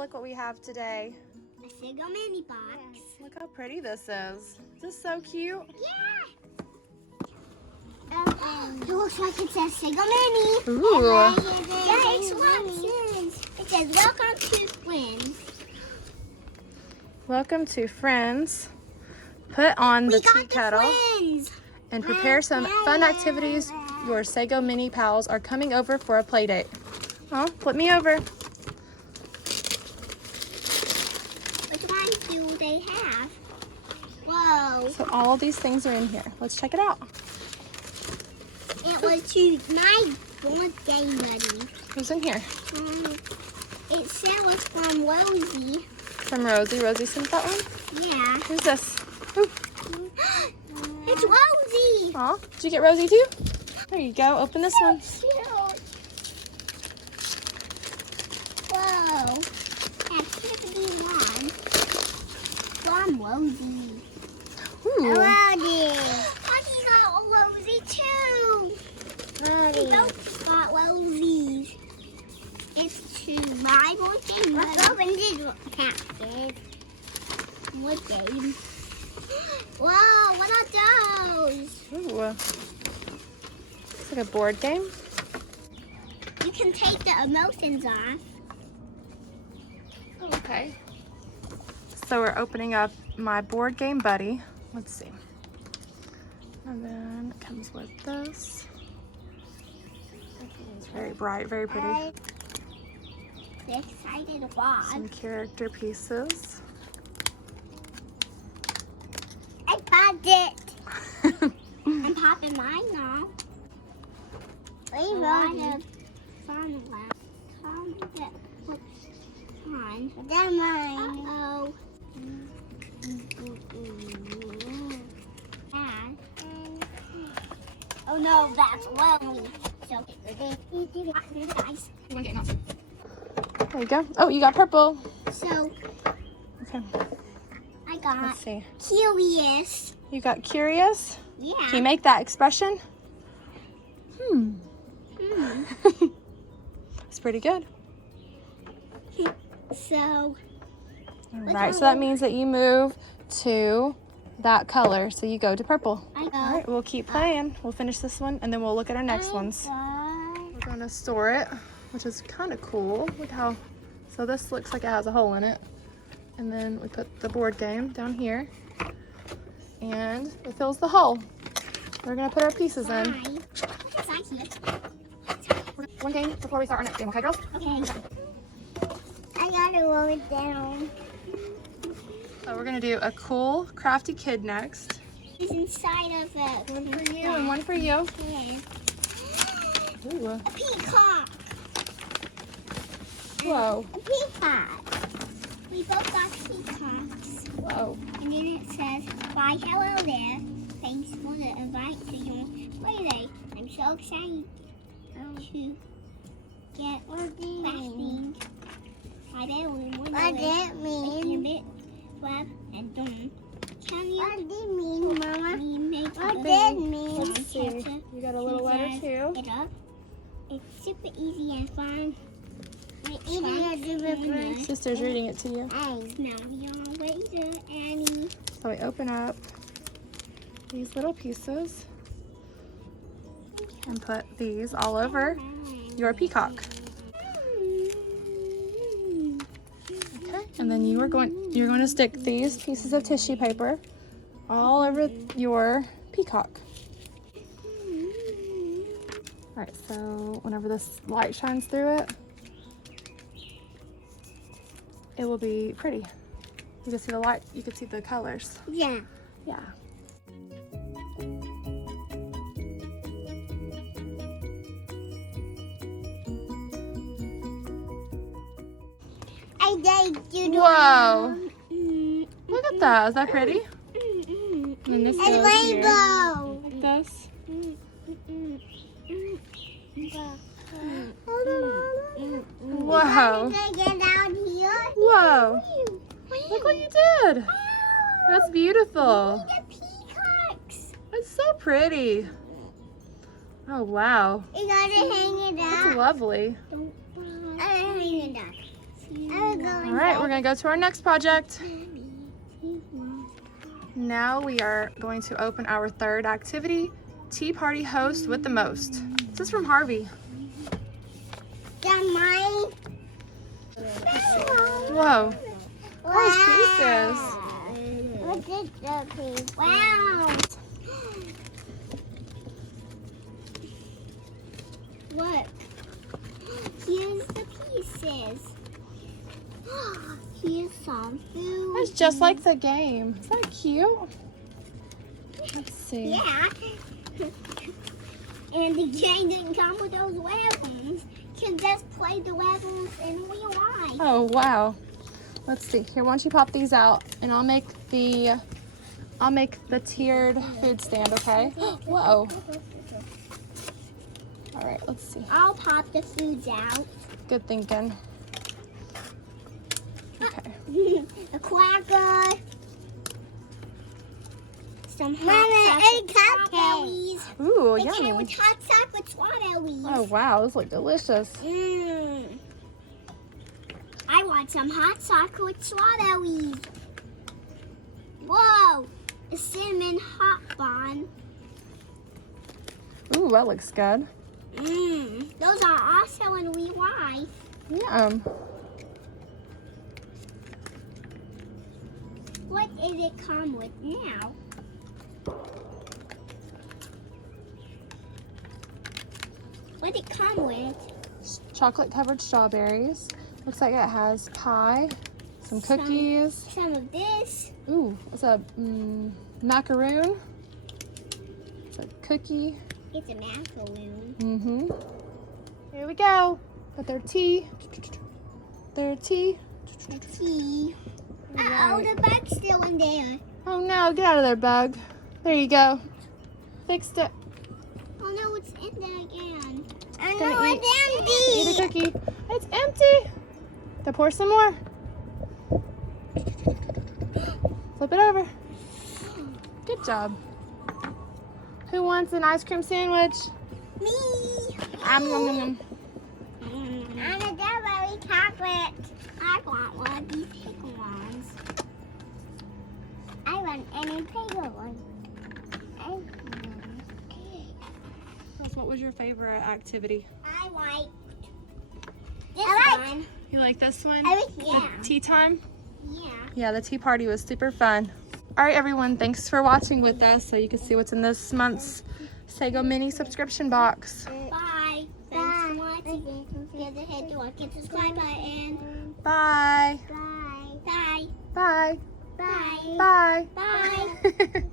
look what we have today. A Sago Mini Box. Look how pretty this is. Is this so cute? Yeah. It looks like it says Sago Mini. Ooh. Yeah, it's what it says. It says, welcome to Friends. Welcome to Friends. Put on the tea kettle Friends. and prepare some fun activities. Your Sago Mini pals are coming over for a play date. Oh, flip me over. Which ones do they have? Whoa. So all these things are in here. Let's check it out. It was to my board game buddy. Who's in here? It said it was from Rosie. From Rosie. Rosie sent that one? Yeah. Who's this? Ooh. It's Rosie. Aw, did you get Rosie too? There you go. Open this one. Cute. Whoa. That's gonna be one. From Rosie. Ooh. Rosie. Honey got a Rosie too. We both got Rosies. It's to my board game. Let's open this package. What game? Whoa, what are those? Ooh. It's like a board game. You can take the emotions off. Okay. So we're opening up my board game buddy. Let's see. And then it comes with this. It's very bright, very pretty. I'm excited to watch. Some character pieces. I popped it. I'm popping mine now. A lot of fun left. On. They're mine. Uh-oh. Oh no, that's Rosie. So, guys. There you go. Oh, you got purple. So, Okay, I got let's see. curious. You got curious? Yeah. Can you make that expression? It's pretty good. So, All right, so that means that you move to that color. So you go to purple. I got. All right, we'll keep playing. We'll finish this one and then we'll look at our next ones. We're gonna store it, which is kind of cool. Look how, so this looks like it has a hole in it. And then we put the board game down here and it fills the hole. We're gonna put our pieces in. One game before we start our next game, okay girls? Okay. I gotta roll it down. So we're gonna do a cool, crafty kid next. It's inside of it. One for you and one for you. Okay. Ooh. A peacock. Whoa. A peacock. We both got peacocks. Whoa. And then it says, "Bye, hello there. Thanks for the invite to your playdate. I'm so excited to get fasting. I bet we would what that mean? A bit web and done. Can you? What did it mean, Mama? What did it mean? Let's see. You got a little letter too. It up. It's super easy and fun. Sister's reading it to you. Smell your waiter, Annie. So we open up these little pieces and put these all over your peacock. Okay, and then you're going to stick these pieces of tissue paper all over your peacock. All right, so whenever this light shines through it, it will be pretty. You can see the light, you can see the colors. Yeah. Yeah. Whoa. Look at that. Is that pretty? And this goes here. Like this. Whoa. Whoa. Look what you did. That's beautiful. It's so pretty. Oh, wow. You gotta hang it up. That's lovely. Hang it up. All right, we're gonna go to our next project. Now we are going to open our third activity, Tea Party Host with the Most. This is from Harvey. Mine. Whoa, those pieces. Look at the piece. Wow. Look. Here's the pieces. Here's some food. It's just like the game. Is that cute? Let's see. Yeah. And the game didn't come with those levels. Can just play the levels in real life. Oh wow. Let's see. Here, why don't you pop these out, and I'll make the tiered food stand. Okay. Whoa. All right. Let's see. I'll pop the foods out. Good thinking. Okay. A cracker. Some hot strawberries. Ooh, It came yummy. with hot chocolate strawberries. Oh wow, those look delicious. I want some hot chocolate strawberries. Whoa, a cinnamon hot bun. Ooh, that looks good. Those are also in real life. Yum. What did it come with now? What did it come with? Chocolate covered strawberries. Looks like it has pie, some cookies. Some of this. Ooh, it's a macaroon. It's a cookie. It's a macaroon. Here we go. Got their tea. Their tea. A tea. Uh-oh, the bug's still in there. Oh no, get out of there, bug. There you go. Fixed it. Oh no, it's in there again. Oh Gonna no, eat it's a empty. cookie. It's empty. To pour some more. Flip it over. Good job. Who wants an ice cream sandwich? Me. Nom, nom, nom. I'm a strawberry chocolate. I want one of these big ones. I want any bigger one. What was your favorite activity? I like this one. You like this one? Yeah. Tea time? Yeah. Yeah, the tea party was super fun. All right, everyone, thanks for watching with us so you can see what's in this month's Sago Mini Subscription Box. Bye. Thanks for watching. Get the head to hit the subscribe button. Bye. Bye. Bye. Bye. Bye. Bye. Bye.